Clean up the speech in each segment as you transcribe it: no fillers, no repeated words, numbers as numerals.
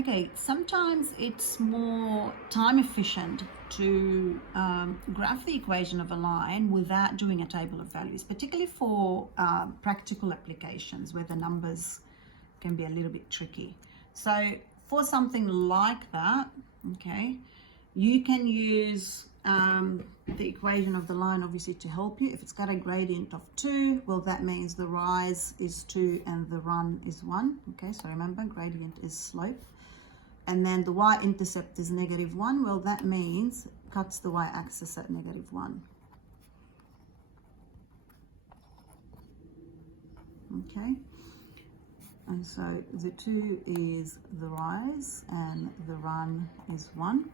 Okay, sometimes it's more time efficient to graph the equation of a line without doing a table of values, particularly for practical applications where the numbers can be a little bit tricky. So for something like that, okay, you can use the equation of the line obviously to help you. If it's got a gradient of 2, well, that means the rise is 2 and the run is 1. Okay, so remember, gradient is slope. And then the y-intercept is -1. Well, that means cuts the y-axis at -1. Okay, and so the 2 is the rise and the run is 1.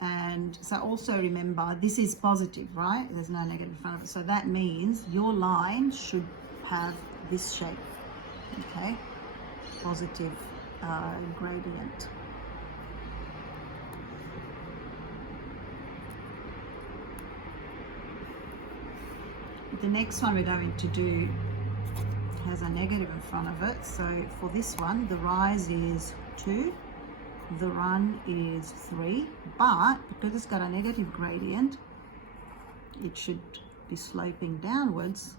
And so also remember, this is positive, right? There's no negative in front of it. So that means your line should have this shape, okay? Positive gradient. The next one we're going to do has a negative in front of it. So for this one, the rise is 2, the run is 3, but because it's got a negative gradient, it should be sloping downwards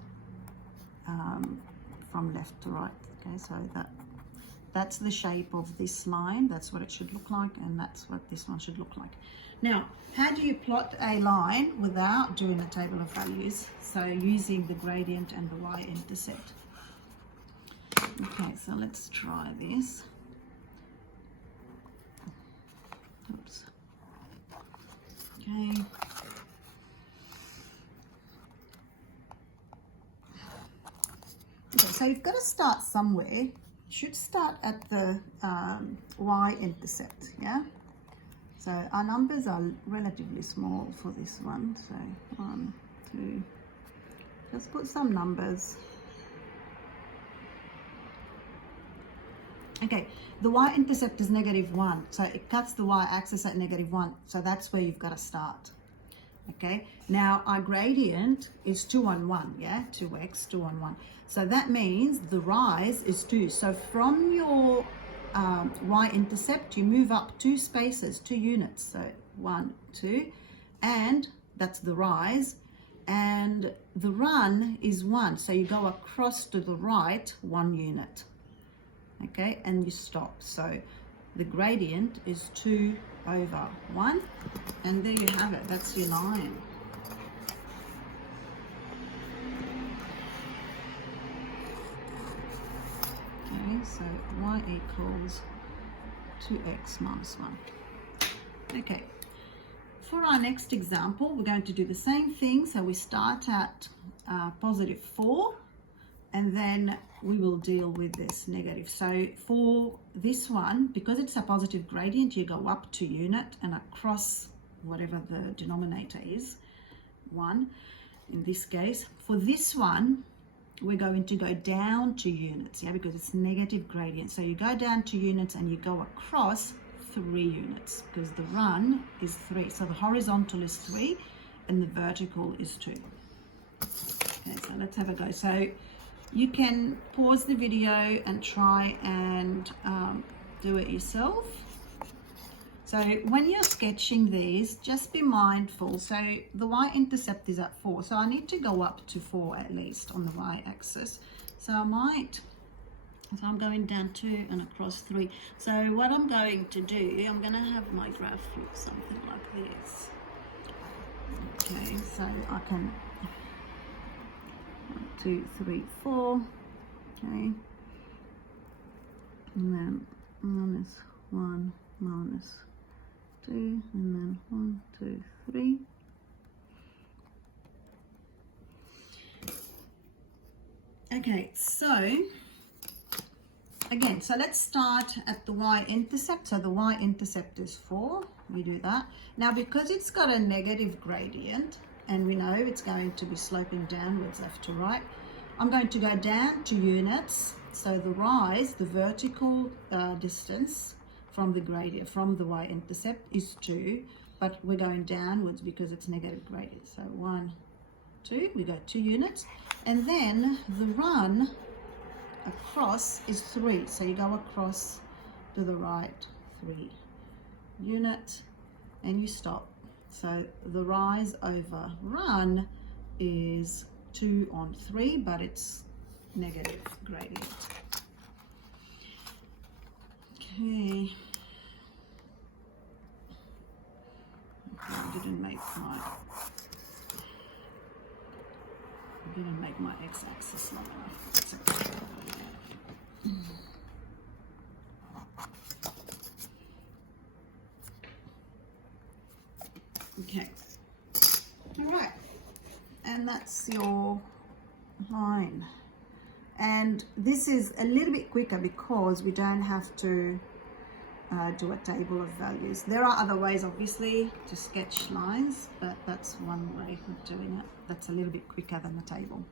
from left to right. Okay, so that's the shape of this line. That's what it should look like, and that's what this one should look like. Now, how do you plot a line without doing a table of values? So using the gradient and the y-intercept. Okay, so let's try this. Oops. Okay. Okay, so you've got to start somewhere. You should start at the y-intercept, yeah? So our numbers are relatively small for this one. So 1, 2, let's put some numbers. Okay, the y-intercept is -1, so it cuts the y-axis at -1, so that's where you've got to start. Okay, now our gradient is 2 on 1, yeah, 2x, 2 on 1. So that means the rise is 2. So from your y-intercept, you move up 2 spaces, 2 units. So 1, 2, and that's the rise. And the run is 1, so you go across to the right 1 unit. Okay, and you stop. So the gradient is 2 over 1, and there you have it. That's your line. Okay, so y equals 2x minus 1. Okay, for our next example, we're going to do the same thing. So we start at +4, and then we will deal with this negative. So for this one, because it's a positive gradient, you go up 2 unit and across whatever the denominator is, 1 in this case. For this one, we're going to go down 2 units, yeah, because it's negative gradient. So you go down 2 units and you go across 3 units because the run is 3. So the horizontal is 3 and the vertical is 2. Okay, so let's have a go. So you can pause the video and try and do it yourself. So when you're sketching these, just be mindful. So the y-intercept is at 4. So I need to go up to 4 at least on the y-axis. So I'm going down 2 and across 3. So what I'm going to do, I'm going to have my graph look something like this. Okay, so I can 1, 2, 3, 4, okay, and then -1, -2, and then 1, 2, 3. Okay, so again, so let's start at the y-intercept. So the y-intercept is 4. We do that. Now, because it's got a negative gradient, and we know it's going to be sloping downwards left to right, I'm going to go down 2 units. So the rise, the vertical distance from the gradient, from the y-intercept is 2, but we're going downwards because it's negative gradient. So 1, 2, we go 2 units. And then the run across is 3. So you go across to the right 3 unit, and you stop. So the rise over run is 2 on 3, but it's negative gradient. Okay. I didn't make my x-axis long enough. That's okay. Okay. All right. And that's your line. And this is a little bit quicker because we don't have to do a table of values. There are other ways, obviously, to sketch lines, but that's one way of doing it. That's a little bit quicker than the table.